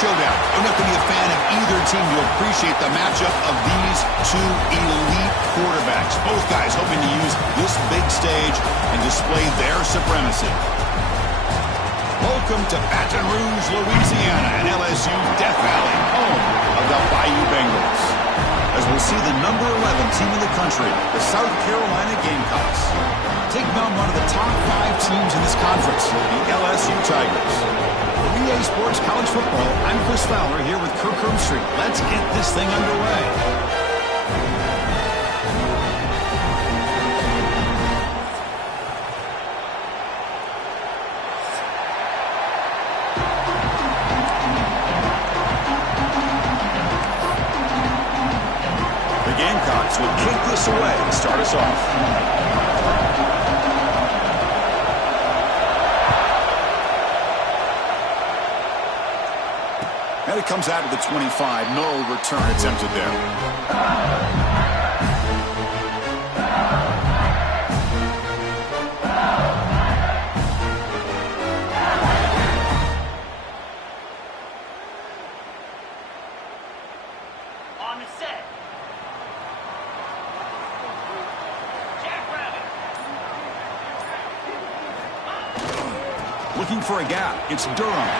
showdown. You don't have to be a fan of either team to appreciate the matchup of these two elite quarterbacks. Both guys hoping to use this big stage and display their supremacy. Welcome to Baton Rouge, Louisiana, and LSU Death Valley, home of the Bayou Bengals. As we'll see the number 11 team in the country, the South Carolina Gamecocks, taking on one of the top 5 teams in this conference, the LSU Tigers. For EA Sports College Football, I'm Chris Fowler here with Kirk Herbstreit. Let's get this thing underway. Gamecocks will kick this away to start us off. And it comes out of the 25. No return attempted there. Looking for a gap. It's Durham.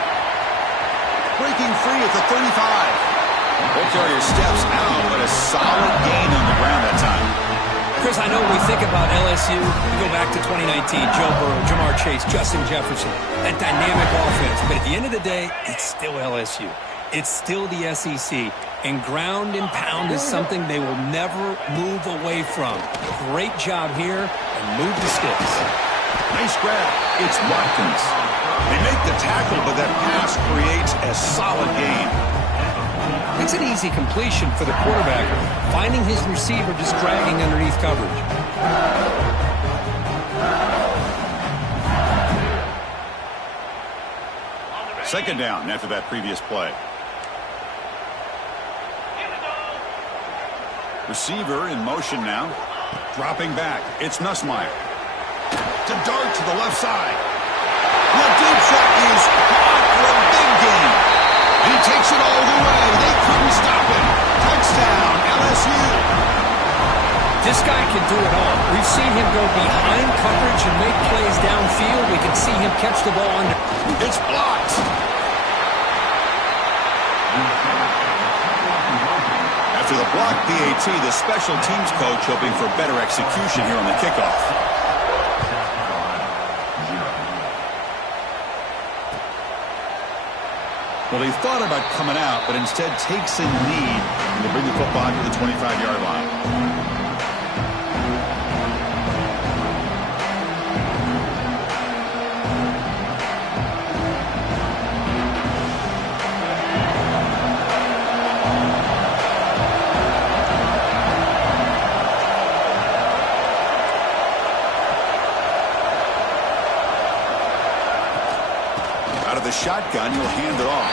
Breaking free at the 35. Both carrier steps out, but a solid gain on the ground that time. Chris, I know when we think about LSU, we go back to 2019, Joe Burrow, Jamar Chase, Justin Jefferson, that dynamic offense. But at the end of the day, it's still LSU. It's still the SEC. And ground and pound is something they will never move away from. Great job here, and move the sticks. Nice grab. It's Watkins. They make the tackle, but that pass creates a solid gain. It's an easy completion for the quarterback, finding his receiver just dragging underneath coverage. Second down after that previous play. Receiver in motion now. Dropping back. It's Nussmeier. To dart to the left side. The deep shot is caught for a big gain. And he takes it all the way. They couldn't stop him. Touchdown, LSU. This guy can do it all. We've seen him go behind coverage and make plays downfield. We can see him catch the ball under. It's blocked. After the block PAT, the special teams coach hoping for better execution here on the kickoff. Well, they thought about coming out, but instead takes a knee and they bring the football to the 25-yard line. Out of the shotgun, he'll hand it off.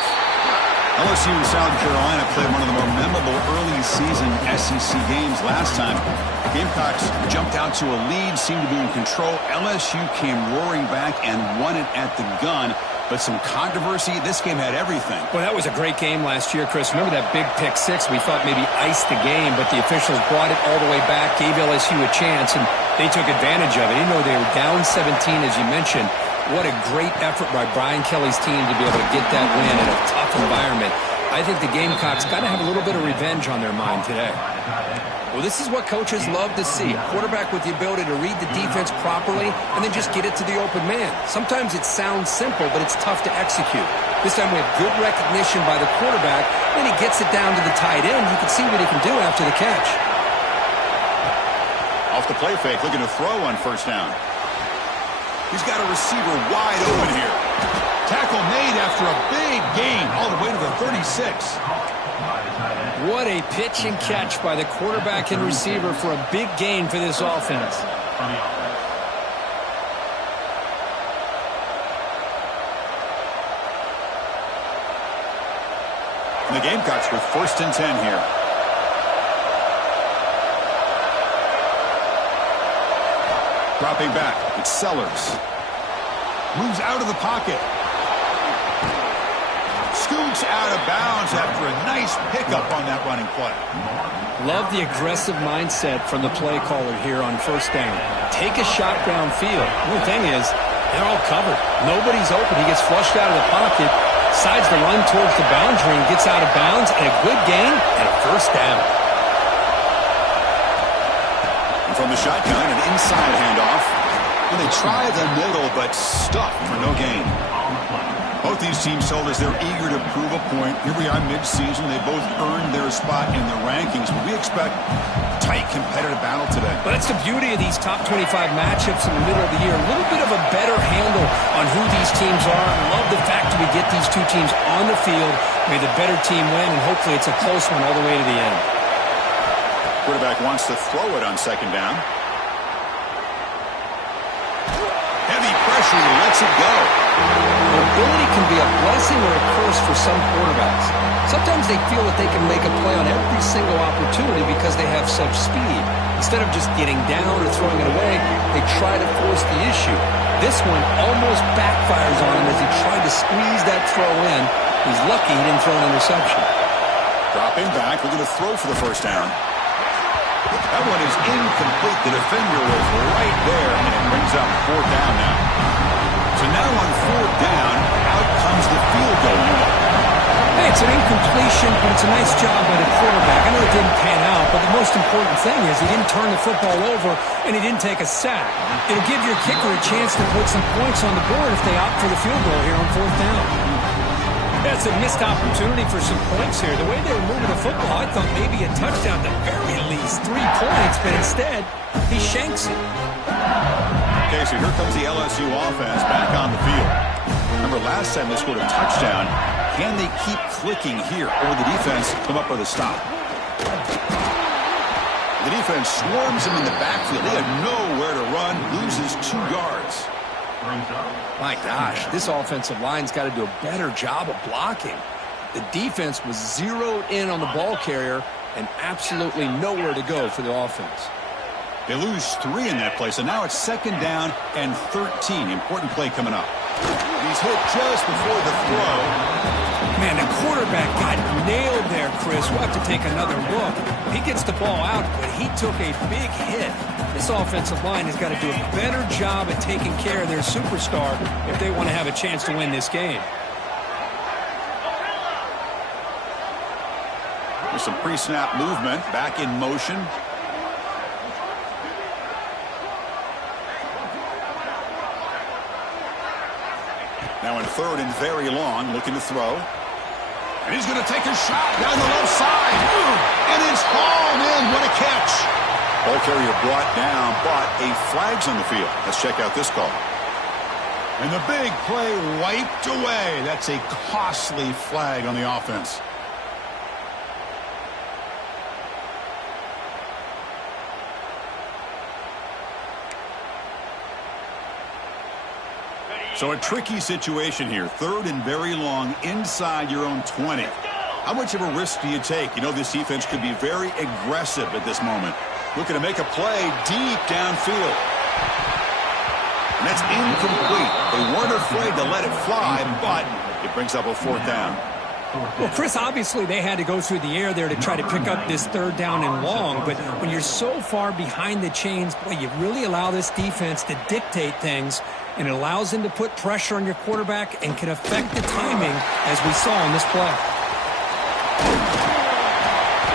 LSU and South Carolina played one of the more memorable early season SEC games last time. Gamecocks jumped out to a lead, seemed to be in control. LSU came roaring back and won it at the gun. But some controversy. This game had everything. Well, that was a great game last year, Chris. Remember that big pick six? We thought maybe iced the game, but the officials brought it all the way back, gave LSU a chance, and they took advantage of it. Even though they were down 17, as you mentioned, what a great effort by Brian Kelly's team to be able to get that win in a tough environment. I think the Gamecocks got to have a little bit of revenge on their mind today. Well, this is what coaches love to see. A quarterback with the ability to read the defense properly and then just get it to the open man. Sometimes it sounds simple, but it's tough to execute. This time we have good recognition by the quarterback. Then he gets it down to the tight end. You can see what he can do after the catch. Off the play fake, looking to throw on first down. He's got a receiver wide open here. Tackle made after a big gain all the way to the 36. What a pitch and catch by the quarterback and receiver for a big gain for this offense. And the Gamecocks with 1st and 10 here. Dropping back, it's Sellers. Moves out of the pocket. Scoots out of bounds after a nice pickup on that running play. Love the aggressive mindset from the play caller here on first down. Take a shot downfield. The thing is, they're all covered. Nobody's open. He gets flushed out of the pocket, decides to run towards the boundary and gets out of bounds, and a good gain and a first down. And from the shotgun, an inside handoff. And they try the middle, but stuffed for no gain. Both these teams told us they're eager to prove a point. Here we are mid-season. They both earned their spot in the rankings, but we expect a tight, competitive battle today. But that's the beauty of these top 25 matchups in the middle of the year. A little bit of a better handle on who these teams are. I love the fact that we get these two teams on the field. May the better team win, and hopefully it's a close one all the way to the end. Quarterback wants to throw it on second down. Heavy pressure, he lets it go. Mobility can be a blessing or a curse for some quarterbacks. Sometimes they feel that they can make a play on every single opportunity because they have such speed. Instead of just getting down or throwing it away, they try to force the issue. This one almost backfires on him as he tried to squeeze that throw in. He's lucky he didn't throw an interception. Dropping back, looking to throw for the first down. That one is incomplete. The defender was right there, and it brings up fourth down now. So now on fourth down, out comes the field goal unit. Hey, it's an incompletion, but it's a nice job by the quarterback. I know it didn't pan out, but the most important thing is he didn't turn the football over, and he didn't take a sack. It'll give your kicker a chance to put some points on the board if they opt for the field goal here on fourth down. That's a missed opportunity for some points here. The way they were moving the football, I thought maybe a touchdown, at the very least 3 points, but instead, he shanks it. Okay, so here comes the LSU offense back on the field. Remember, last time they scored a touchdown. Can they keep clicking here, or will the defense come up with a stop? The defense swarms him in the backfield. They have nowhere to run, loses 2 yards. My gosh, this offensive line's got to do a better job of blocking. The defense was zeroed in on the ball carrier and absolutely nowhere to go for the offense. They lose 3 in that play, so now it's second down and 13. Important play coming up. He's hit just before the throw. Man, the quarterback got nailed there, Chris. We'll have to take another look. He gets the ball out, but he took a big hit. This offensive line has got to do a better job at taking care of their superstar if they want to have a chance to win this game. There's some pre-snap movement, back in motion. Now in third and very long, looking to throw. And he's going to take a shot down the left side. And it's hauled in. What a catch. Ball carrier brought down, but a flag's on the field. Let's check out this call. And the big play wiped away. That's a costly flag on the offense. So a tricky situation here. Third and very long inside your own 20. How much of a risk do you take? You know, this defense could be very aggressive at this moment. Looking to make a play deep downfield. And that's incomplete. They weren't afraid to let it fly, but it brings up a fourth down. Well, Chris, obviously they had to go through the air there to try to pick up this third down and long, but when you're so far behind the chains, boy, you really allow this defense to dictate things, and it allows them to put pressure on your quarterback and can affect the timing, as we saw in this play.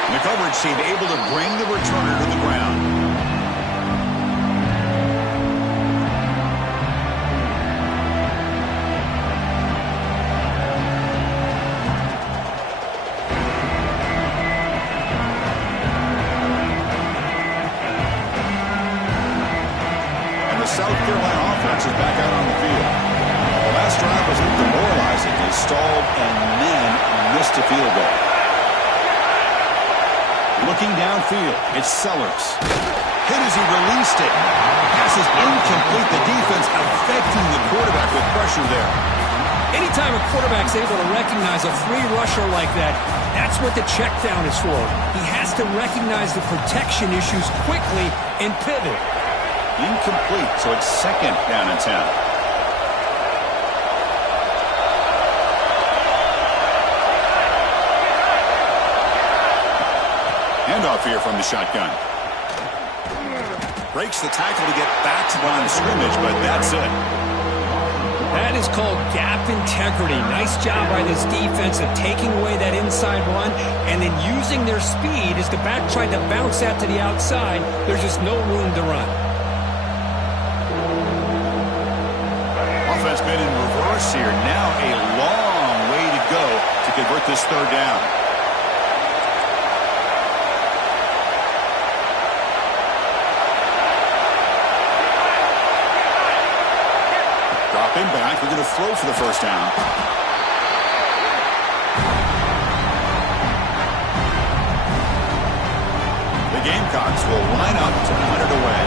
And the coverage team able to bring the returner to the ground. South Carolina offense is back out on the field. The last drive was demoralizing. They stalled and then missed a field goal. Looking downfield, it's Sellers. Hit as he released it. Pass is incomplete. The defense affecting the quarterback with pressure there. Anytime a quarterback's able to recognize a free rusher like that, that's what the check down is for. He has to recognize the protection issues quickly and pivot. Incomplete, so it's second down and 10. Handoff here from the shotgun. Breaks the tackle to get back to the line of scrimmage, but that's it. That is called gap integrity. Nice job by this defense of taking away that inside run and then using their speed as the back tried to bounce that to the outside. There's just no room to run. Offense been in reverse here. Now a long way to go to convert this third down. Dropping back. We're going to throw for the first down. The Gamecocks will line up to punt it away.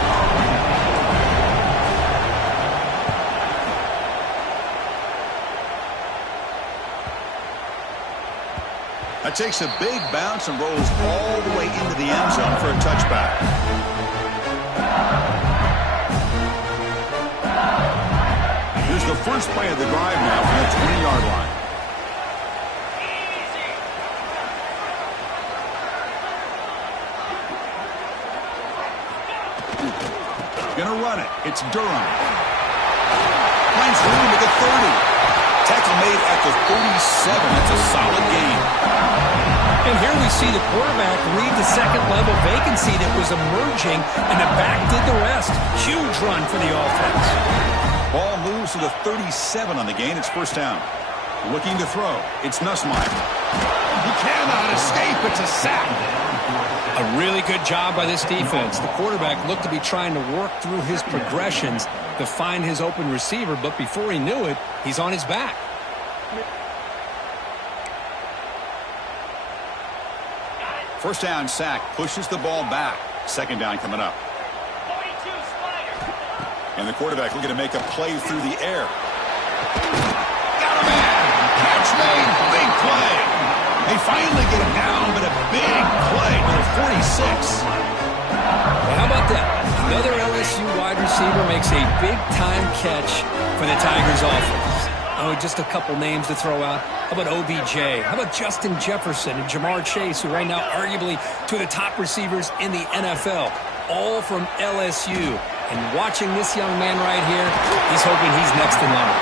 That takes a big bounce and rolls all the way into the end zone for a touchback. Here's the first play of the drive now from the 20-yard line. Gonna run it. It's Durham. Finds room at the 30. Tackle made at the 47. That's a solid gain. And here we see the quarterback read the second-level vacancy that was emerging, and the back did the rest. Huge run for the offense. Ball moves to the 37 on the gain. It's first down. Looking to throw. It's Nussmeier. He cannot escape. It's a sack. A really good job by this defense. The quarterback looked to be trying to work through his progressions to find his open receiver, but before he knew it, he's on his back. First down sack pushes the ball back. Second down coming up. And the quarterback looking to make a play through the air. Got a man. Catch made. Big play. They finally get him down, but a big play to the 46. Well, how about that? Another LSU wide receiver makes a big-time catch for the Tigers offense. Oh, just a couple names to throw out. How about OBJ? How about Justin Jefferson and Jamar Chase, who right now arguably two of the top receivers in the NFL, all from LSU. And watching this young man right here, he's hoping he's next in line.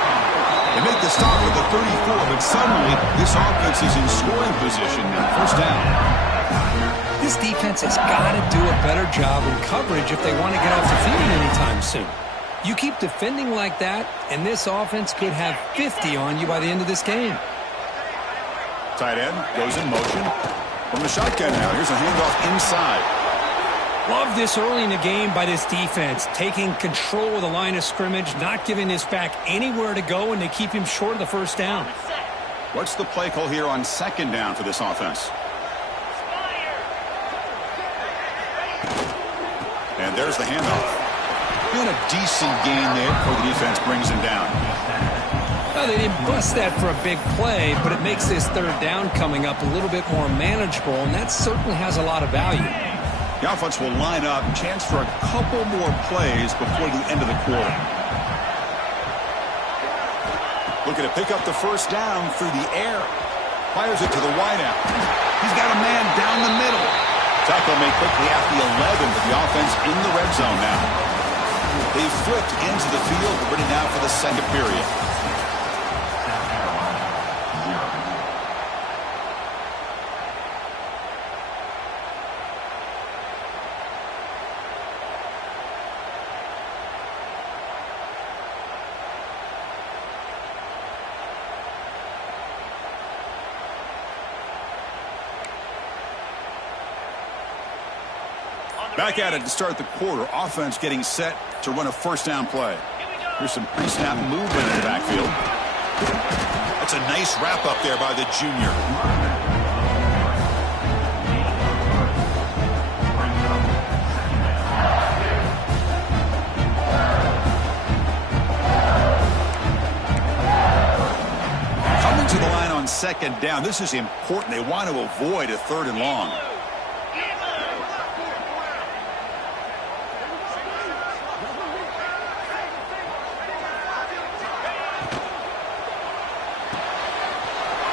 They make the stop with the 34, but suddenly this offense is in scoring position now. First down. This defense has got to do a better job in coverage if they want to get off the field anytime soon. You keep defending like that, and this offense could have 50 on you by the end of this game. Tight end goes in motion from the shotgun now. Here's a handoff inside. Love this early in the game by this defense, taking control of the line of scrimmage, not giving this back anywhere to go, and they keep him short of the first down. What's the play call here on second down for this offense? And there's the handoff. Been a decent gain there before the defense brings him down. Well, they didn't bust that for a big play, but it makes this third down coming up a little bit more manageable, and that certainly has a lot of value. The offense will line up. Chance for a couple more plays before the end of the quarter. Looking to pick up the first down through the air. Fires it to the wideout. He's got a man down the middle. Tackle made quickly at the 11, but the offense in the red zone now. They flipped into the field, but ready now for the second period. Back at it to start the quarter. Offense getting set to run a first down play. Here's some pre-snap movement in the backfield. That's a nice wrap up there by the junior. Coming to the line on second down. This is important. They want to avoid a third and long.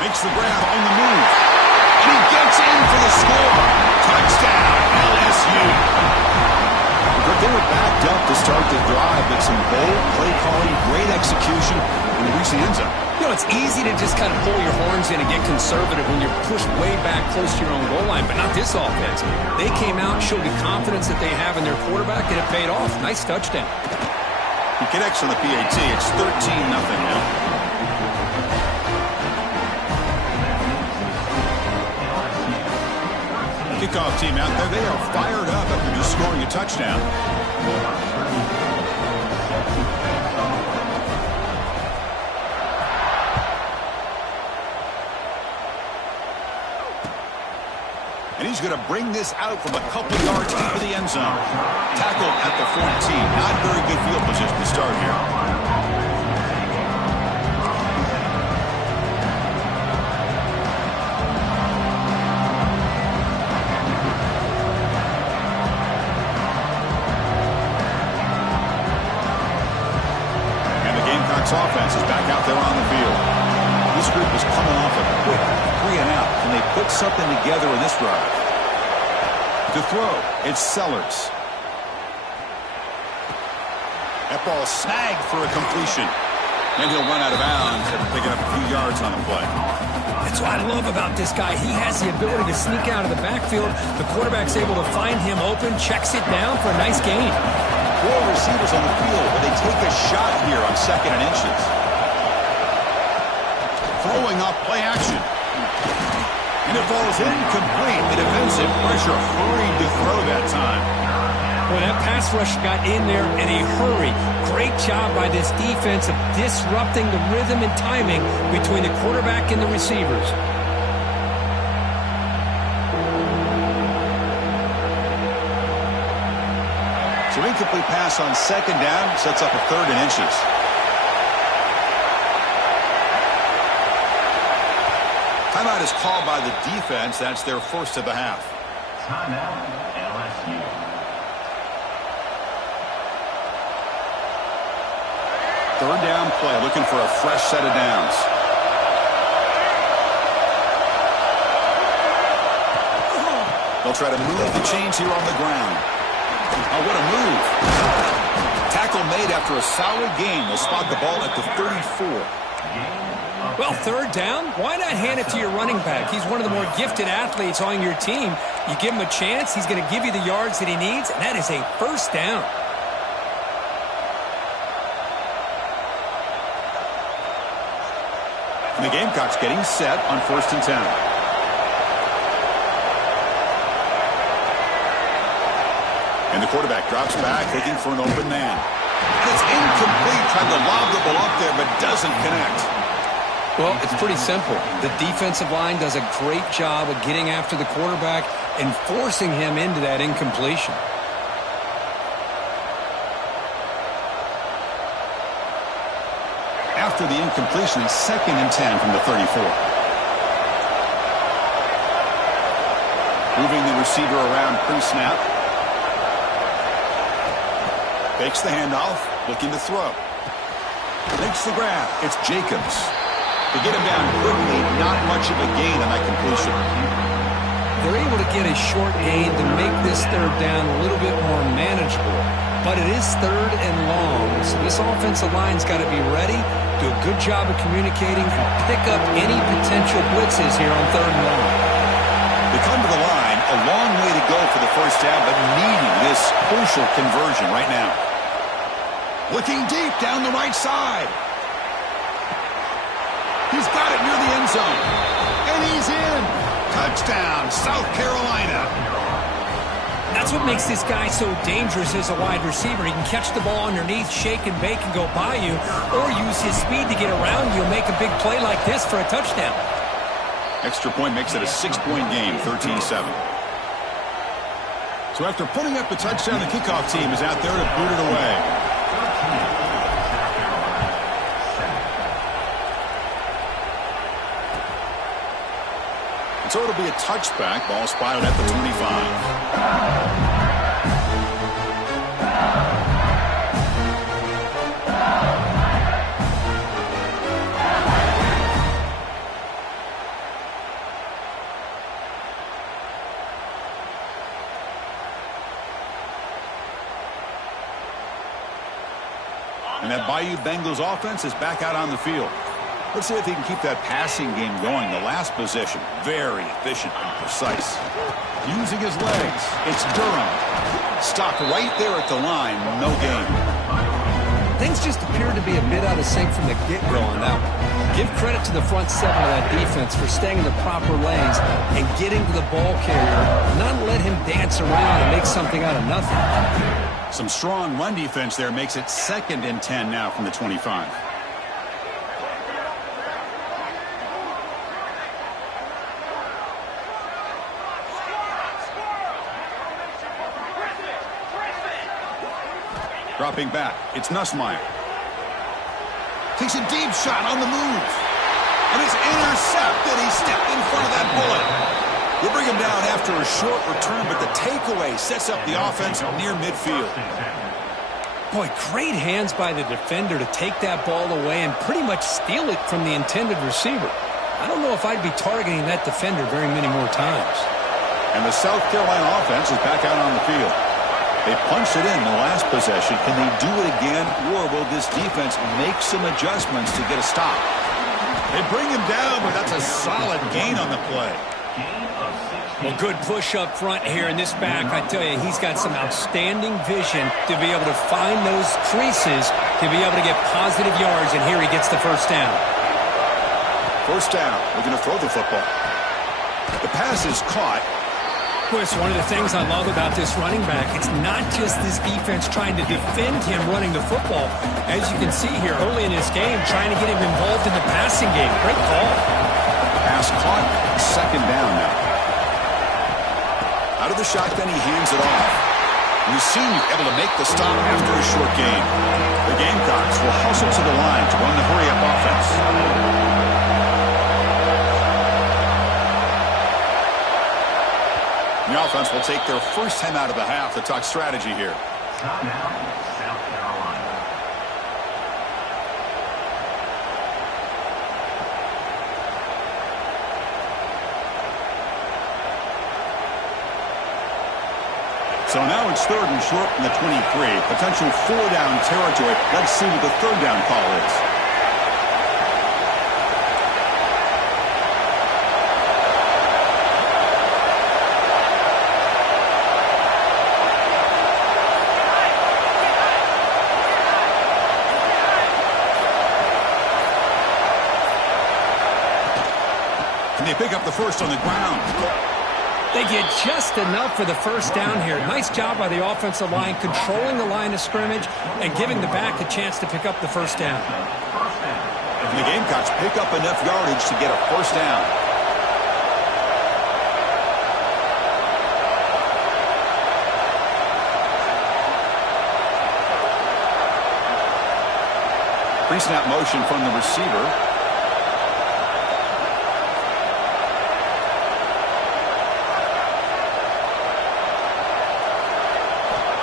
Makes the grab on the move. And he gets in for the score. Touchdown. in the reaching end zone. You know, it's easy to just kind of pull your horns in and get conservative when you're pushed way back close to your own goal line, but not this offense. They came out, showed the confidence that they have in their quarterback, and it paid off. Nice touchdown. He connects on the PAT. It's 13-0 now. Kickoff team out there. They are fired up after just scoring a touchdown. And he's going to bring this out from a couple yards into the end zone. Tackled at the 14. Not very good field position to start here. And the Gamecocks offense is back out there on the field. This group is coming off a quick 3-and-out. Can they put something together in this drive? To throw, it's Sellers. That ball snagged for a completion. And he'll run out of bounds after picking up a few yards on the play. That's what I love about this guy. He has the ability to sneak out of the backfield. The quarterback's able to find him open, checks it down for a nice gain. 4 receivers on the field, but they take a shot here on 2nd and inches. Throwing off play action. And it falls incomplete. The defensive pressure hurried to throw that time. Well, that pass rush got in there in a hurry. Great job by this defense of disrupting the rhythm and timing between the quarterback and the receivers. So incomplete pass on 2nd down sets up a 3rd and inches. Timeout is called by the defense. That's their first of the half. Timeout, LSU. Third down play, looking for a fresh set of downs. They'll try to move the chains here on the ground. Oh, what a move. Tackle made after a solid gain. They'll spot the ball at the 34. Well, 3rd down, why not hand it to your running back? He's one of the more gifted athletes on your team. You give him a chance, he's going to give you the yards that he needs, and that is a 1st down. And the Gamecocks getting set on 1st and 10. And the quarterback drops back, looking for an open man. And it's incomplete. Tried to lob the ball up there, but doesn't connect. Well, it's pretty simple. The defensive line does a great job of getting after the quarterback and forcing him into that incompletion. After the incompletion, it's 2nd and 10 from the 34. Moving the receiver around pre-snap. Fakes the handoff, looking to throw. Makes the grab. It's Jacobs. To get him down quickly, not much of a gain on that completion. They're able to get a short gain to make this 3rd down a little bit more manageable. But it is 3rd and long, so this offensive line's got to be ready, do a good job of communicating, and pick up any potential blitzes here on 3rd and long. They come to the line, a long way to go for the 1st down, but needing this crucial conversion right now. Looking deep down the right side. He's got it near the end zone. And he's in. Touchdown, South Carolina. That's what makes this guy so dangerous as a wide receiver. He can catch the ball underneath, shake and bake, and go by you, or use his speed to get around you and make a big play like this for a touchdown. Extra point makes it a 6-point game, 13-7. So after putting up the touchdown, the kickoff team is out there to boot it away. So it'll be a touchback. Ball spotted at the 25. And that Bayou Bengals offense is back out on the field. Let's see if he can keep that passing game going. The last possession, very efficient and precise. Using his legs, it's Durham. Stopped right there at the line, no gain. Things just appeared to be a bit out of sync from the get-go on that one. Give credit to the front seven of that defense for staying in the proper lanes and getting to the ball carrier, not let him dance around and make something out of nothing. Some strong run defense there makes it 2nd and 10 now from the 25. Dropping back, it's Nussmeier. Takes a deep shot on the move. And it's intercepted. He stepped in front of that bullet. We'll bring him down after a short return, but the takeaway sets up the offense near midfield. Boy, great hands by the defender to take that ball away and pretty much steal it from the intended receiver. I don't know if I'd be targeting that defender very many more times. And the South Carolina offense is back out on the field. They punched it in the last possession. Can they do it again, or will this defense make some adjustments to get a stop? They bring him down, but that's a solid gain on the play. Well, good push up front here in this back. I tell you, he's got some outstanding vision to be able to find those creases, to be able to get positive yards, and here he gets the first down. First down. We're going to throw the football. The pass is caught. Chris, one of the things I love about this running back, it's not just this defense trying to defend him running the football. As you can see here early in this game, trying to get him involved in the passing game. Great call. Pass caught. 2nd down now. Out of the shotgun, he hands it off. And the senior able to make the stop after a short gain. The Gamecocks will hustle to the line to run the hurry-up offense. The offense will take their first time out of the half to talk strategy here. Timeout, South Carolina. So now it's 3rd and short from the 23. Potential 4-down territory. Let's see what the 3rd down call is. And they pick up the first on the ground. They get just enough for the first down here. Nice job by the offensive line, controlling the line of scrimmage and giving the back a chance to pick up the first down. And the Gamecocks pick up enough yardage to get a first down. Pre-snap motion from the receiver.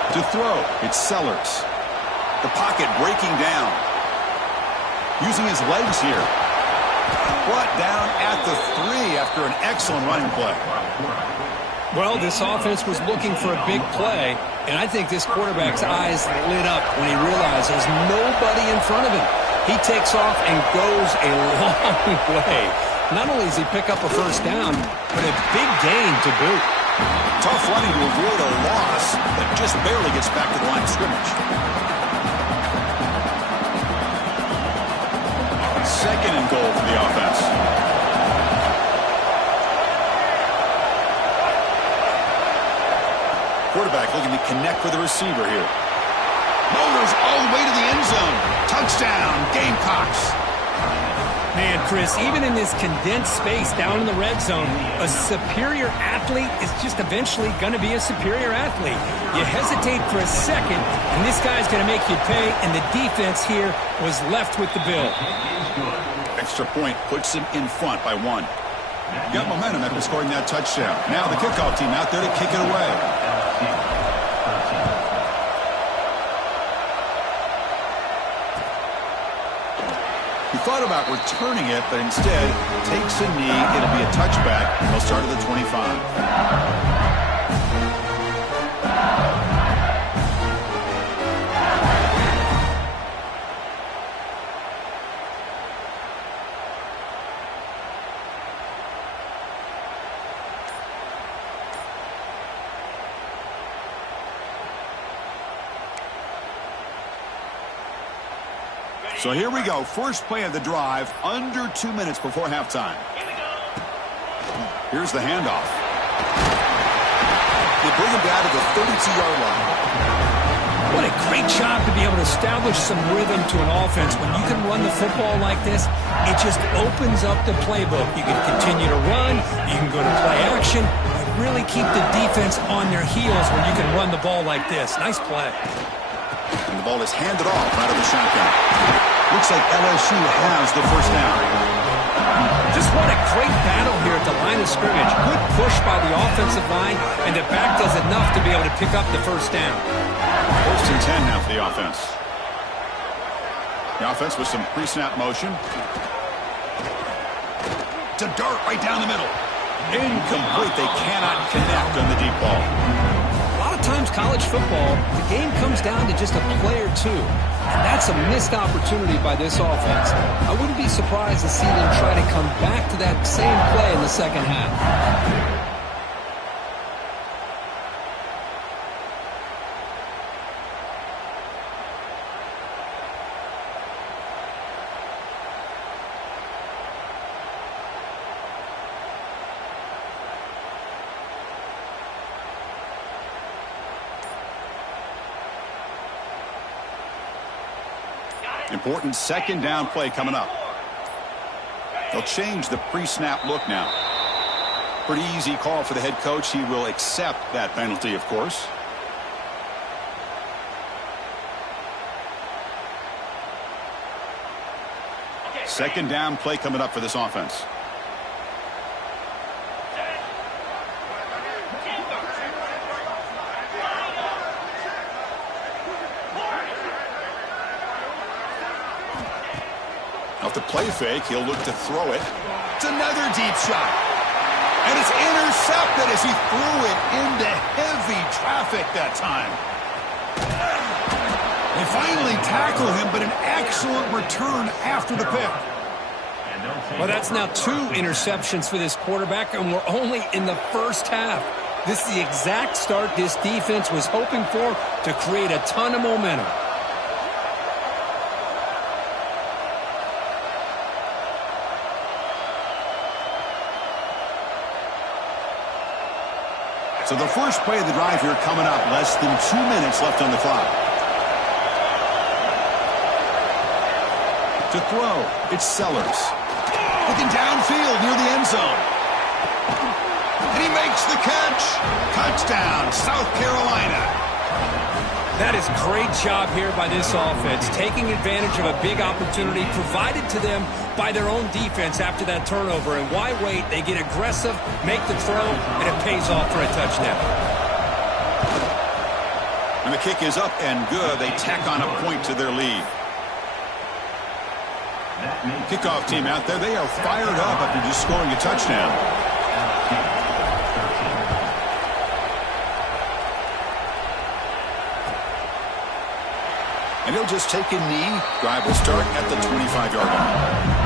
To throw, it's Sellers. The pocket breaking down. Using his legs here. Brought down at the 3 after an excellent running play. Well, this offense was looking for a big play, and I think this quarterback's eyes lit up when he realized there's nobody in front of him. He takes off and goes a long way. Not only does he pick up a first down, but a big gain to boot. Tough running to avoid a loss, but just barely gets back to the line of scrimmage. 2nd and goal for the offense. Quarterback looking to connect with the receiver here. Motors all the way to the end zone. Touchdown, Gamecocks. Man, Chris, even in this condensed space down in the red zone, a superior athlete is just eventually going to be a superior athlete. You hesitate for a second, and this guy's going to make you pay, and the defense here was left with the bill. Extra point puts him in front by 1. Got momentum after scoring that touchdown. Now the kickoff team out there to kick it away. He thought about returning it, but instead takes a knee. It'll be a touchback. They'll start at the 25. So here we go. First play of the drive, under 2 minutes before halftime. Here's the handoff. They bring him down to the 32-yard line. What a great job to be able to establish some rhythm to an offense. When you can run the football like this, it just opens up the playbook. You can continue to run. You can go to play action. You really keep the defense on their heels when you can run the ball like this. Nice play. And the ball is handed off out of the shotgun. Looks like LSU has the first down. Just what a great battle here at the line of scrimmage. Good push by the offensive line, and the back does enough to be able to pick up the first down. First and 10 now for the offense. The offense with some pre-snap motion. To dart right down the middle. Incomplete. They cannot connect on the deep ball. A lot of times college football, the game comes down to just a play or two. And that's a missed opportunity by this offense. I wouldn't be surprised to see them try to come back to that same play in the second half. Important second down play coming up. They'll change the pre-snap look now. Pretty easy call for the head coach. He will accept that penalty, of course. Second down play coming up for this offense. Off the play fake, he'll look to throw it. It's another deep shot. And it's intercepted as he threw it into heavy traffic that time. They finally tackle him, but an excellent return after the pick. Well, that's now 2 interceptions for this quarterback, and we're only in the first half. This is the exact start this defense was hoping for to create a ton of momentum. So the first play of the drive here coming up, less than 2 minutes left on the clock. To throw, it's Sellers. Looking downfield near the end zone. And he makes the catch. Touchdown, South Carolina. That is great job here by this offense, taking advantage of a big opportunity provided to them by their own defense after that turnover. And why wait? They get aggressive, make the throw, and it pays off for a touchdown. And the kick is up and good. They tack on a point to their lead. Kickoff team out there, they are fired up after just scoring a touchdown. And he'll just take a knee. Drive will start at the 25-yard line.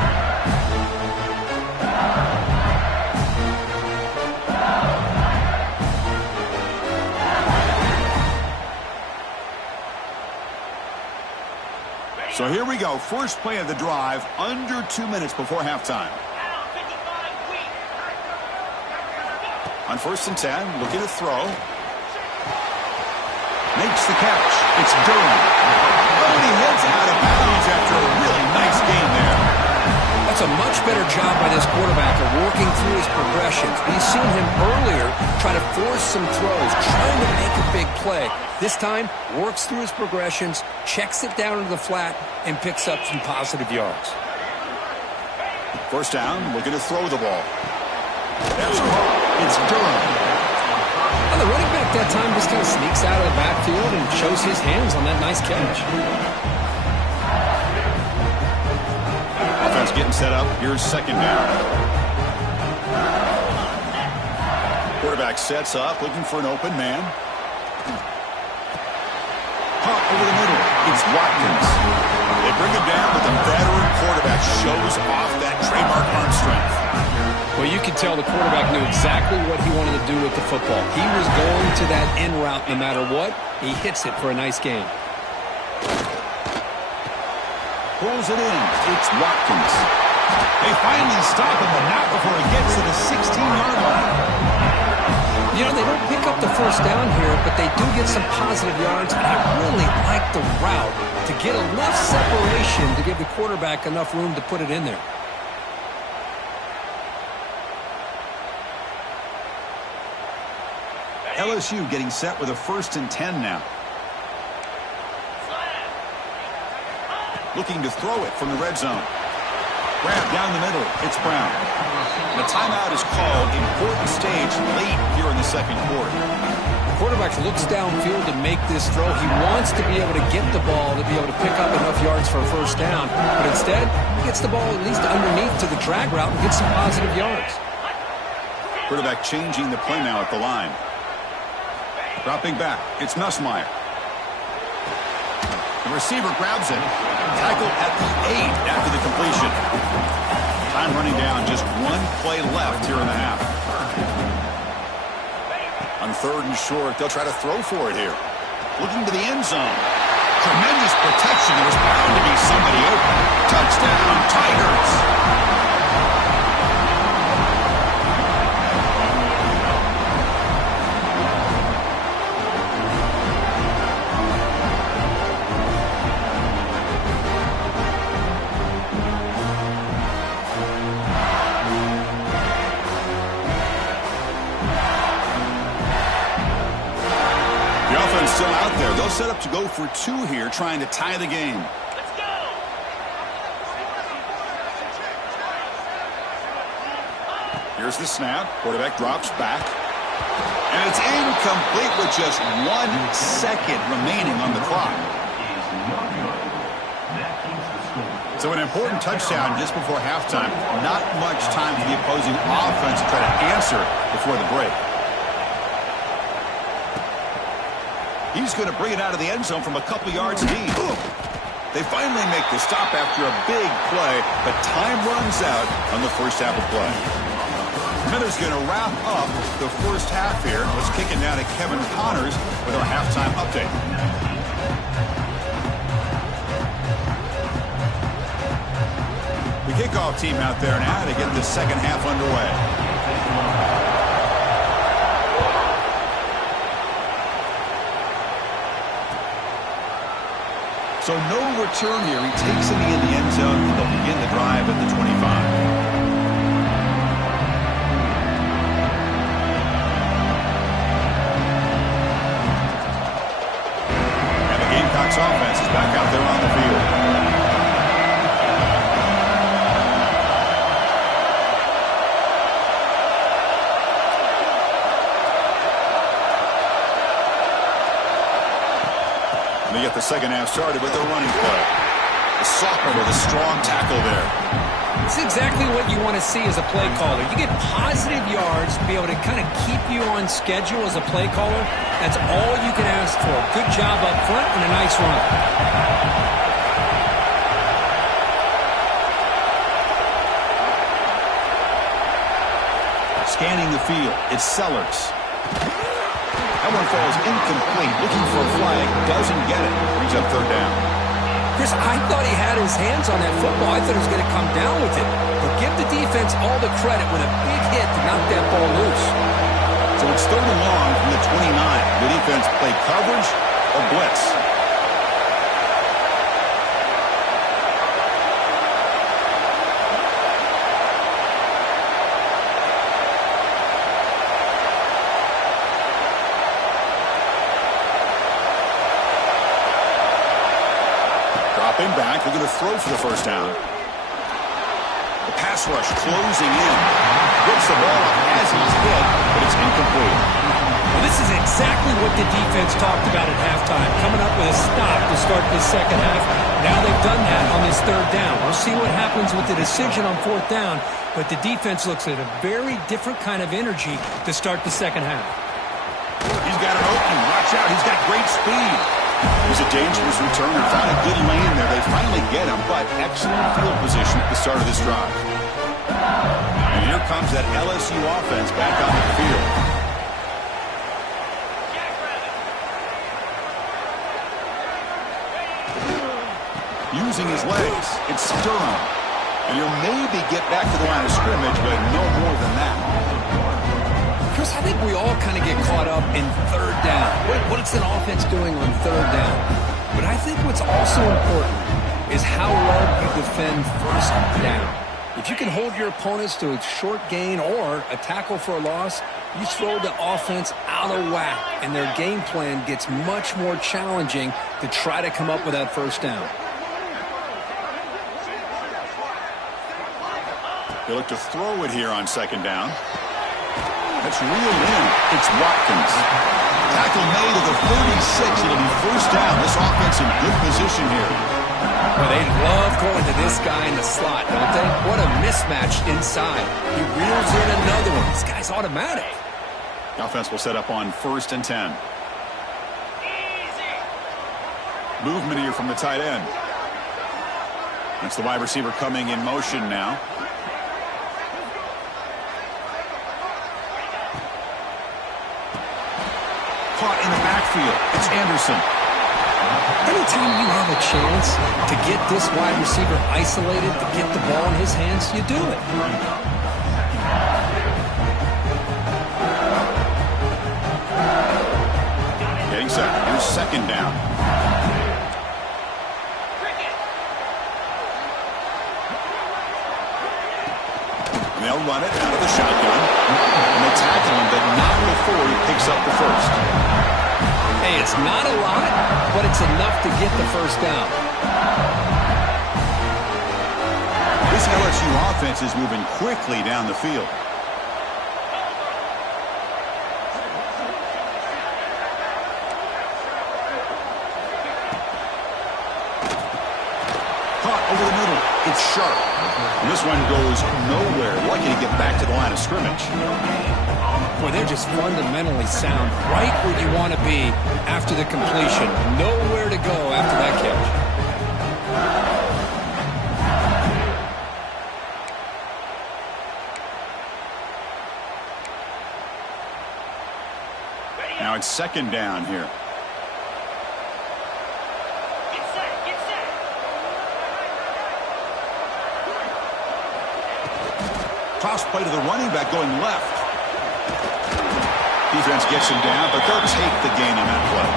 So here we go. First play of the drive, under 2 minutes before halftime. On first and 10, looking to throw. Makes the catch. It's Durham. Oh, and he heads out of bounds after a really nice game there. That's a much better job by this quarterback of working through his progressions. We've seen him earlier try to force some throws, trying to make a big play. This time, works through his progressions, checks it down into the flat, and picks up some positive yards. First down, looking to throw the ball. That's caught. It's Durham. Well, the running back that time just kind of sneaks out of the backfield and shows his hands on that nice catch. Offense getting set up. Here's second down. Quarterback sets up, looking for an open man. Pop over the middle. It's Watkins. They bring him down, but the veteran quarterback shows off that trademark arm strength. Well, you could tell the quarterback knew exactly what he wanted to do with the football. He was going to that in route no matter what. He hits it for a nice gain. pulls it in. It's Watkins. They finally stop him, but not before he gets to the 16-yard line. You know, they don't pick up the first down here, but they do get some positive yards, and I really like the route to get enough separation to give the quarterback enough room to put it in there. LSU getting set with a 1st and 10 now. Looking to throw it from the red zone. Grab down the middle. It's Brown. The timeout is called. Important stage late here in the second quarter. The quarterback looks downfield to make this throw. He wants to be able to get the ball to be able to pick up enough yards for a first down. But instead, he gets the ball at least underneath to the drag route and gets some positive yards. Quarterback changing the play now at the line. Dropping back. It's Nussmeier. The receiver grabs it. Tackled at the 8 after the completion. Time running down. Just one play left here in the half. On 3rd and short, they'll try to throw for it here. Looking to the end zone. Tremendous protection. There was bound to be somebody open. Touchdown, Tigers. Still out there. They'll set up to go for 2 here, trying to tie the game. Let's go. Here's the snap. Quarterback drops back. And it's incomplete with just 1 second remaining on the clock. So an important touchdown just before halftime. Not much time for the opposing offense to try to answer before the break. He's going to bring it out of the end zone from a couple yards deep. They finally make the stop after a big play, but time runs out on the first half of play. Miller's going to wrap up the first half here. Let's kick it down to Kevin Connors with our halftime update. The kickoff team out there now to get the second half underway. So no return here. He takes it in the end zone, and they'll begin the drive at the 25. And the Gamecocks offense is back out there on the field. They get the second half started with their running play. The sophomore with a strong tackle there. It's exactly what you want to see as a play caller. You get positive yards to be able to kind of keep you on schedule as a play caller. That's all you can ask for. Good job up front and a nice run. Scanning the field, it's Sellers. That one falls incomplete. Looking for a flag. Doesn't get it. Brings up 3rd down. Chris, I thought he had his hands on that football. I thought he was going to come down with it. But give the defense all the credit with a big hit to knock that ball loose. So it's 3rd and long from the 29. The defense play coverage or blitz. Back, they're going to throw for the first down. The pass rush closing in. Gets the ball up as he's hit, but it's incomplete. Well, this is exactly what the defense talked about at halftime, coming up with a stop to start this second half. Now they've done that on this 3rd down. We'll see what happens with the decision on 4th down, but the defense looks at a very different kind of energy to start the second half. He's got an opening. Watch out. He's got great speed. He's a dangerous returner. Found a good lane there. They finally get him, but excellent field position at the start of this drive. And here comes that LSU offense back on the field. Using his legs. It's Sturm. And he'll maybe get back to the line of scrimmage, but no more than that. Chris, I think we all kind of get caught up in third down. What's an offense doing on third down? But I think what's also important is how well you defend first down. If you can hold your opponents to a short gain or a tackle for a loss, you throw the offense out of whack, and their game plan gets much more challenging to try to come up with that first down. They look to throw it here on second down. That's reeled in. It's Watkins. Tackle made at the 36. It'll be first down. This offense in good position here. Well, they love going to this guy in the slot, don't they? What a mismatch inside. He reels in another one. This guy's automatic. The offense will set up on 1st and 10. Movement here from the tight end. That's the wide receiver coming in motion now. Caught in the backfield. It's Anderson. Anytime you have a chance to get this wide receiver isolated, to get the ball in his hands, you do it. Getting set. Here's second down. And they'll run it out of the shotgun. And they tackle him, but not before he picks up the first. Hey, it's not a lot, but it's enough to get the first down. This LSU offense is moving quickly down the field. Caught over the middle. It's sharp. And this one goes nowhere. Lucky to get back to the line of scrimmage. Boy, they're just fundamentally sound, right where you want to be after the completion. Nowhere to go after that catch. Now it's second down here. Get set, get set. Toss play to the running back going left. Defense gets him down, but they'll take the gain on that play.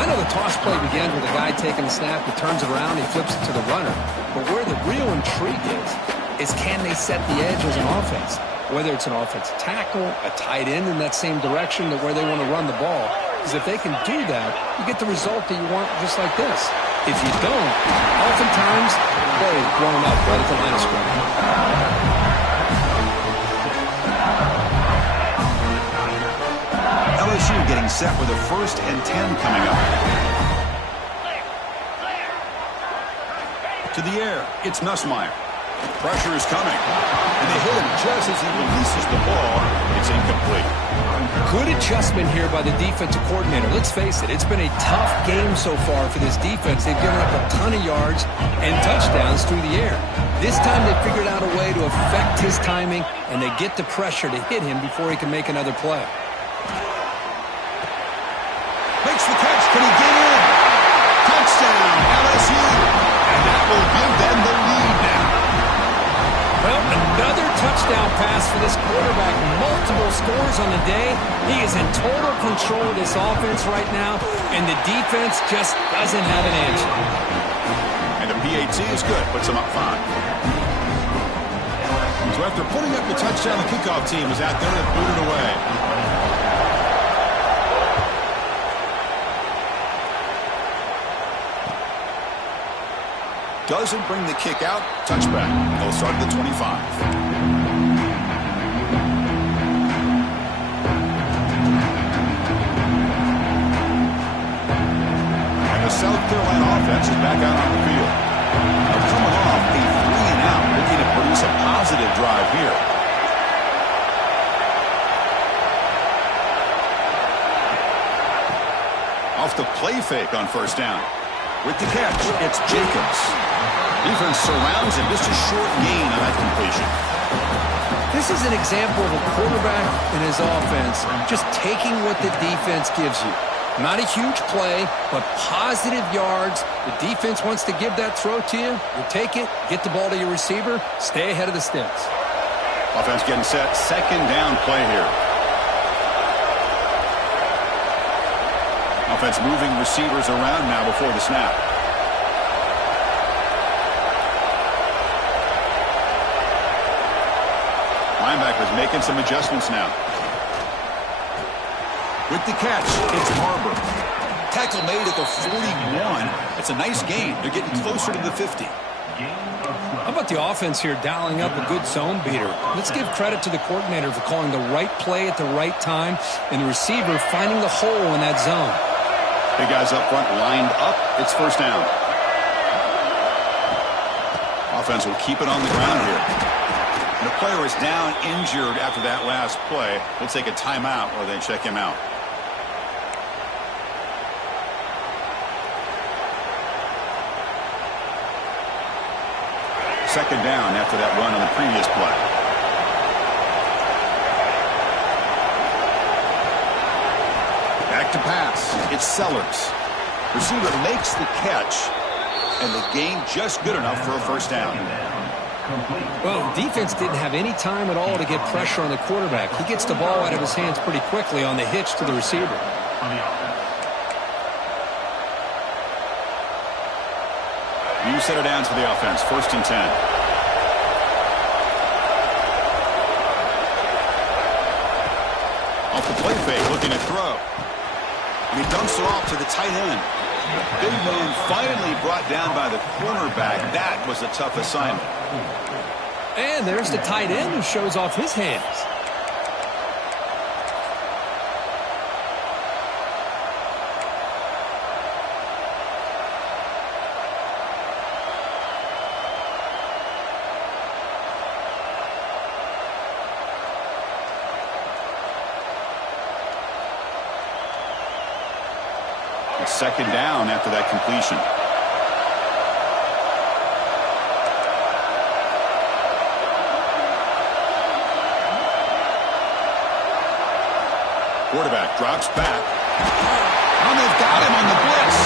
I know the toss play begins with a guy taking the snap, he turns it around, he flips it to the runner. But where the real intrigue is can they set the edge as an offense? Whether it's an offensive tackle, a tight end in that same direction to where they want to run the ball. Because if they can do that, you get the result that you want just like this. If you don't, oftentimes they run them up right at the line of scrimmage. LSU getting set with a 1st and 10 coming up. To the air, it's Nussmeier. Pressure is coming. And they hit him just as he releases the ball. It's incomplete. Good adjustment here by the defensive coordinator. Let's face it, it's been a tough game so far for this defense. They've given up a ton of yards and touchdowns through the air. This time they figured out a way to affect his timing, and they get the pressure to hit him before he can make another play. Makes the catch. Can he get in? Touchdown, LSU. And that will give them the lead now. Well, another touchdown pass for this quarterback. Multiple scores on the day. He is in total control of this offense right now, and the defense just doesn't have an answer. And the PAT is good. Puts them up 5. So after putting up the touchdown, the kickoff team is out there to boot it away. Doesn't bring the kick out. Touchback. They'll start at the 25. And the South Carolina offense is back out on the field. They're coming off a 3-and-out, looking to produce a positive drive here. Off the play fake on first down. With the catch, it's Jacobs. Defense surrounds him. Just a short gain on that completion. This is an example of a quarterback and his offense just taking what the defense gives you. Not a huge play, but positive yards. The defense wants to give that throw to you. You take it, get the ball to your receiver, stay ahead of the sticks. Offense getting set. Second down play here. Offense moving receivers around now before the snap. Linebackers making some adjustments now. With the catch, it's Barber. Tackle made at the 41. It's a nice gain. They're getting closer to the 50. How about the offense here dialing up a good zone beater? Let's give credit to the coordinator for calling the right play at the right time and the receiver finding the hole in that zone. Big guys up front lined up. It's first down. Offense will keep it on the ground here. And the player is down injured after that last play. We'll take a timeout or then check him out. Second down after that run on the previous play. Back to pass. It's Sellers. Receiver makes the catch, and the gain just good enough for a first down. Well, defense didn't have any time at all to get pressure on the quarterback. He gets the ball out of his hands pretty quickly on the hitch to the receiver. New set of downs for the offense. First and 10. Off the play fake, looking to throw. And he dumps it off to the tight end. Big man finally brought down by the cornerback. That was a tough assignment. And there's the tight end who shows off his hands. Second down after that completion. Quarterback drops back. And they've got him on the blitz.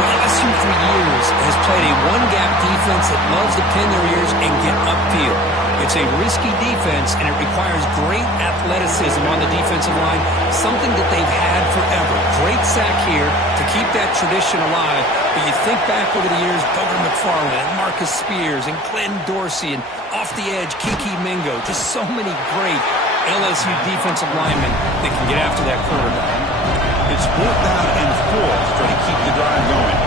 Well, LSU for years has played a one-gap defense that loves to pin their ears and get upfield. It's a risky defense, and it requires great athleticism on the defensive line, something that they've had forever. Great sack here to keep that tradition alive. But you think back over the years, Booger McFarland and Marcus Spears and Glenn Dorsey and off the edge, Kiki Mingo. Just so many great LSU defensive linemen that can get after that quarterback. It's 4th down and 4 to try to keep the drive going.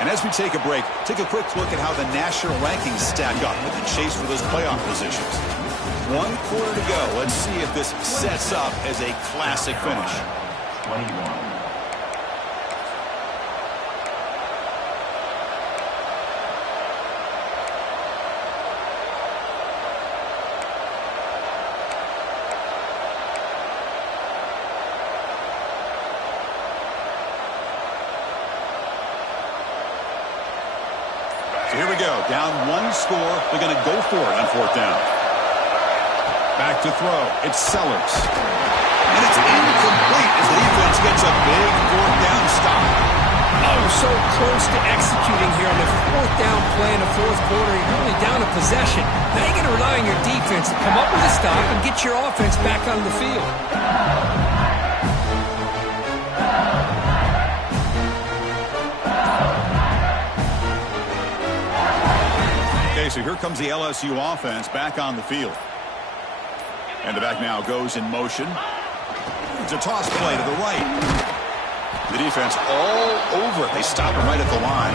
And as we take a break, take a quick look at how the national rankings stack up in the chase for those playoff positions. 1 quarter to go. Let's see if this sets up as a classic finish. 21. Here we go. Down 1 score. They're going to go for it on 4th down. Back to throw. It's Sellers. And it's incomplete as the defense gets a big 4th down stop. Oh, so close to executing here on the 4th down play in the 4th quarter. You're only down a possession. Now you're going to rely on your defense to come up with a stop and get your offense back on the field. So here comes the LSU offense back on the field. And the back now goes in motion. It's a toss play to the right. The defense all over it. They stop him right at the line.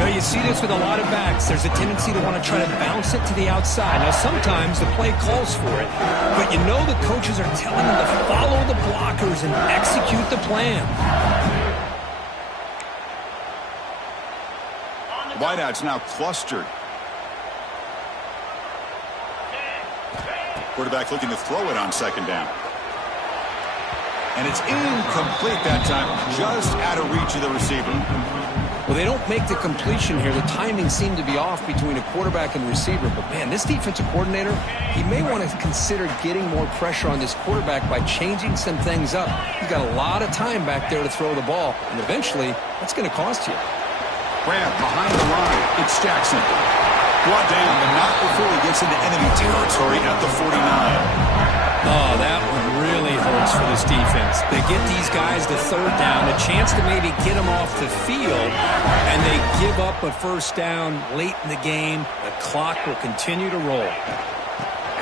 Now you see this with a lot of backs. There's a tendency to want to try to bounce it to the outside. Now sometimes the play calls for it, but you know the coaches are telling them to follow the blockers and execute the plan. Wideouts now clustered. Quarterback looking to throw it on 2nd down. And it's incomplete that time, just out of reach of the receiver. Well, they don't make the completion here. The timing seemed to be off between a quarterback and receiver. But, man, this defensive coordinator, he may want to consider getting more pressure on this quarterback by changing some things up. He's got a lot of time back there to throw the ball, and eventually that's going to cost you. Grant behind the line. It's Jackson. Brought down, but not before he gets into enemy territory at the 49. Oh, that one really hurts for this defense. They get these guys to third down, a chance to maybe get them off the field, and they give up a first down late in the game. The clock will continue to roll.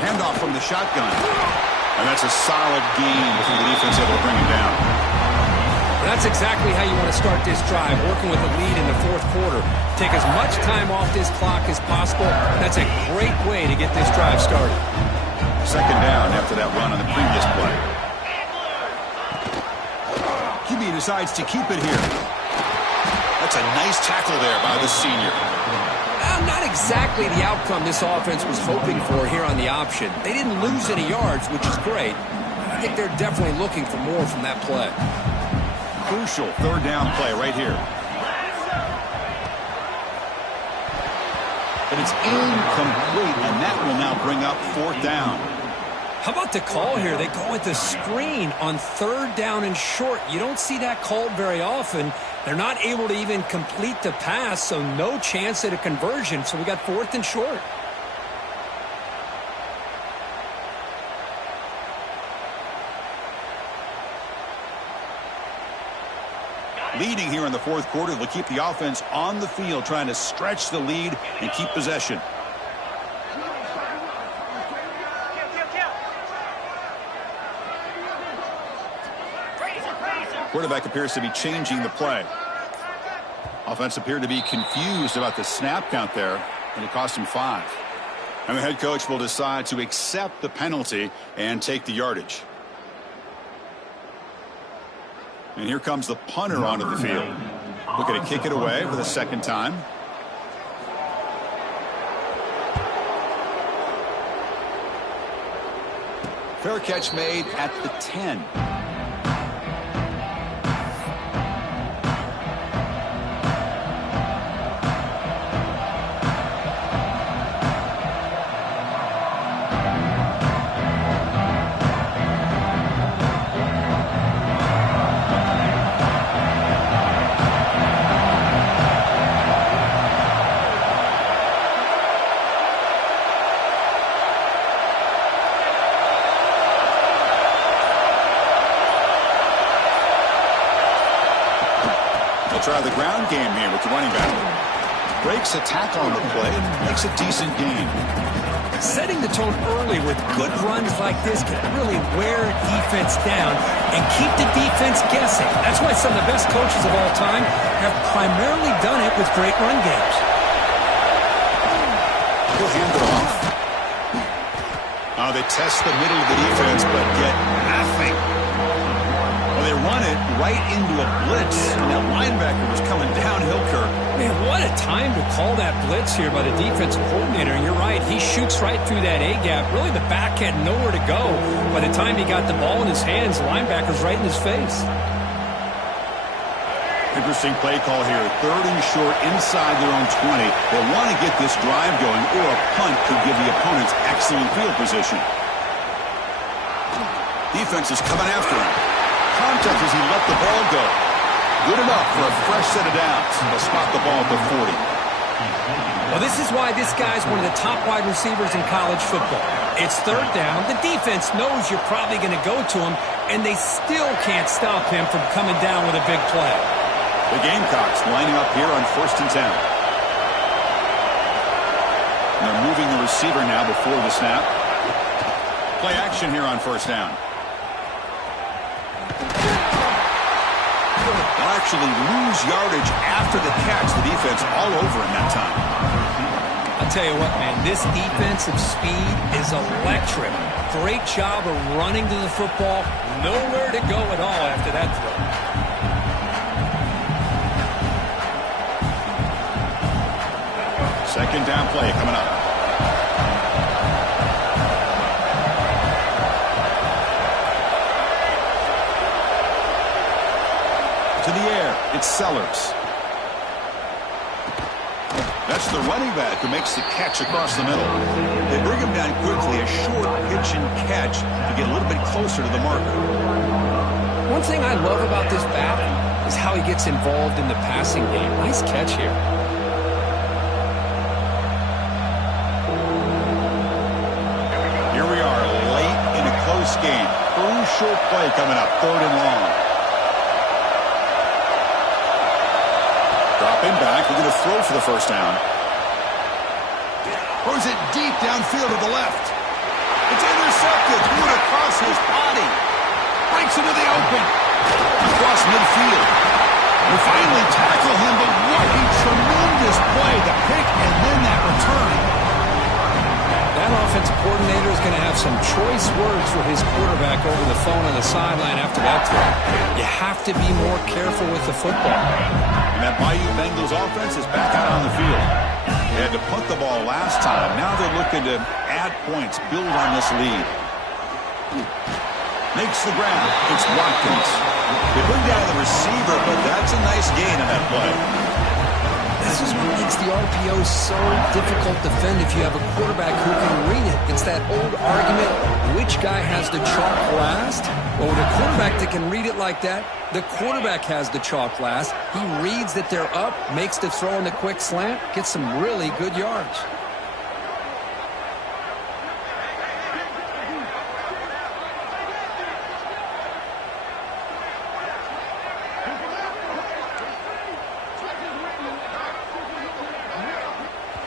Handoff from the shotgun. And that's a solid gain before the defense able to bring him down. That's exactly how you want to start this drive, working with the lead in the fourth quarter. Take as much time off this clock as possible. That's a great way to get this drive started. Second down after that run on the previous play. QB decides to keep it here. That's a nice tackle there by the senior. Not exactly the outcome this offense was hoping for here on the option. They didn't lose any yards, which is great. I think they're definitely looking for more from that play. Crucial third down play right here. But it's incomplete, and that will now bring up fourth down. How about the call here? They go with the screen on third down and short. You don't see that called very often. They're not able to even complete the pass, so no chance at a conversion. So we got fourth and short. Leading here in the fourth quarter, they'll keep the offense on the field, trying to stretch the lead and keep possession. Quarterback appears to be changing the play. Offense appeared to be confused about the snap count there, and it cost him 5. And the head coach will decide to accept the penalty and take the yardage. And here comes the punter onto the field. Looking to kick it away for the second time. Fair catch made at the 10. Try the ground game here with the running back. Breaks a tackle on the play and makes a decent gain. Setting the tone early with good runs like this can really wear a defense down and keep the defense guessing. That's why some of the best coaches of all time have primarily done it with great run games. He'll hand it off. They test the middle of the defense but get nothing. They run it right into a blitz, and that linebacker was coming downhill, Kirk. Man, what a time to call that blitz here by the defensive coordinator. And you're right, he shoots right through that A-gap. Really, the back had nowhere to go. By the time he got the ball in his hands, the linebacker's right in his face. Interesting play call here. Third and short inside their own 20. They want to get this drive going, or a punt could give the opponents excellent field position. Defense is coming after him. Contact as he let the ball go. Good enough for a fresh set of downs. They'll spot the ball at the 40. Well, this is why this guy's one of the top wide receivers in college football. It's third down. The defense knows you're probably going to go to him, and they still can't stop him from coming down with a big play. The Gamecocks lining up here on 1st and 10. And they're moving the receiver now before the snap. Play action here on 1st down. They'll actually lose yardage after the catch. The defense all over in that time. I'll tell you what, man, this defensive speed is electric. Great job of running to the football. Nowhere to go at all after that throw. Second down play coming up. To the air, it's Sellers. That's the running back who makes the catch across the middle. They bring him down quickly, a short pitch and catch to get a little bit closer to the marker. One thing I love about this back is how he gets involved in the passing game. Nice catch here. Here we are, late in a close game. Crucial play coming up, 3rd and long. Dropping back, we're going to throw for the first down. Throws it deep downfield to the left. It's intercepted, threw it across his body. Breaks into the open. Across midfield. We finally tackle him, but what a tremendous play. The pick and then that return. That offensive coordinator is going to have some choice words for his quarterback over the phone on the sideline after that throw. You have to be more careful with the football. And that Bayou Bengals offense is back out on the field. They had to punt the ball last time. Now they're looking to add points, build on this lead. Makes the grab. It's Watkins. They bring down the receiver, but that's a nice gain on that play. This is what makes the RPO so difficult to defend if you have a quarterback who can read it. It's that old argument, which guy has the chalk last? Well, with a quarterback that can read it like that, the quarterback has the chalk last. He reads that they're up, makes the throw in the quick slant, gets some really good yards.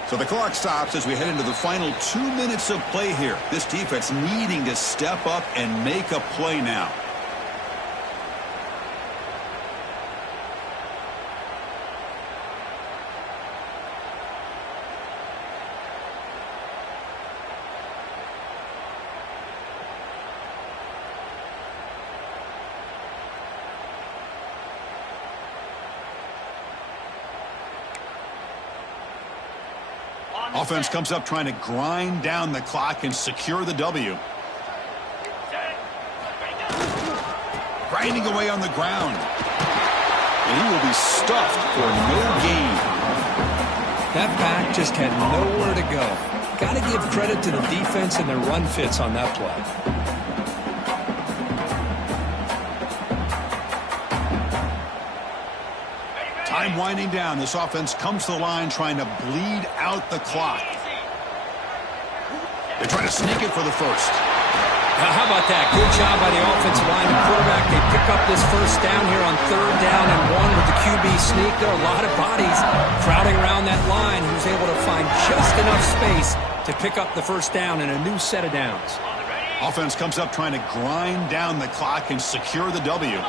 So the clock stops as we head into the final 2 minutes of play here. This defense needing to step up and make a play now. Offense comes up trying to grind down the clock and secure the W. Grinding away on the ground. And he will be stuffed for no gain. That back just had nowhere to go. Got to give credit to the defense and their run fits on that play. Time winding down. This offense comes to the line trying to bleed out the clock. They're trying to sneak it for the first. Now, how about that? Good job by the offensive line and quarterback. They pick up this first down here on 3rd down and 1 with the QB sneak. There are a lot of bodies crowding around that line. He was able to find just enough space to pick up the first down in a new set of downs. Offense comes up trying to grind down the clock and secure the W.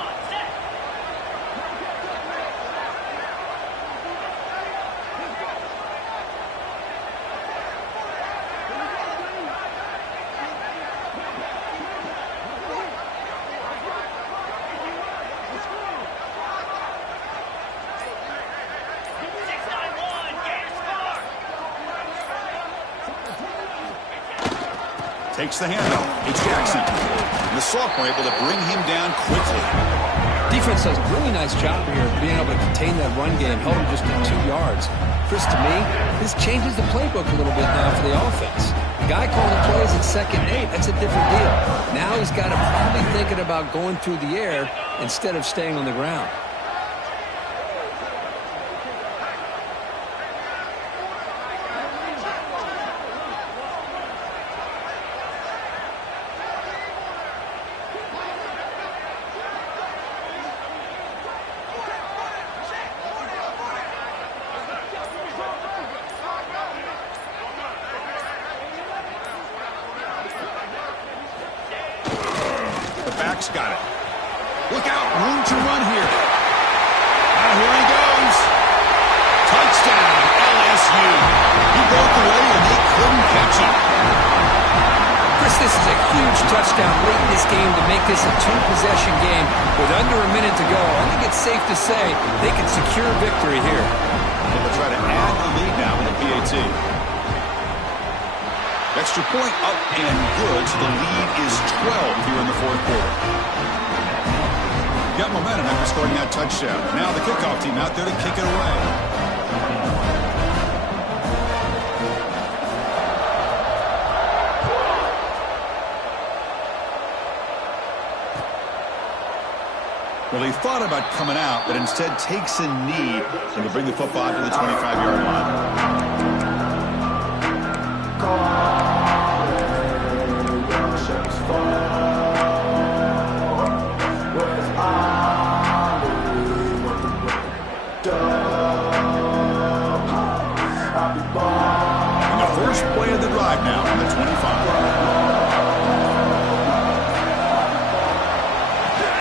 Takes the handoff. It's Jackson. And the sophomore able to bring him down quickly. Defense does a really nice job here of being able to contain that run game, held him just to 2 yards. Chris, to me, this changes the playbook a little bit now for the offense. The guy calling plays at 2nd and 8, that's a different deal. Now he's got to probably thinking about going through the air instead of staying on the ground. Got it. Look out. Room to run here. Now here he goes. Touchdown, LSU. He broke away and they couldn't catch him. Chris, this is a huge touchdown late in this game to make this a 2-possession game with under a minute to go. I think it's safe to say they can secure victory here. They'll try to add the lead now in the PAT. Extra point up and good, so the lead is 12 here in the 4th quarter. Got momentum after scoring that touchdown. Now the kickoff team out there to kick it away. thought about coming out, but instead takes a knee and will bring the football to the 25-yard line. And the first play of the drive now from the 25.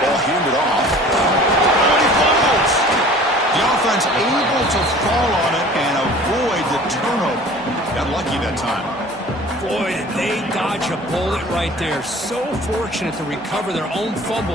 Ball handed off. Oh, he fumbles. The offense able to fall on it and avoid the turnover. Got lucky that time. Boy, did they dodge a bullet right there. So fortunate to recover their own fumble.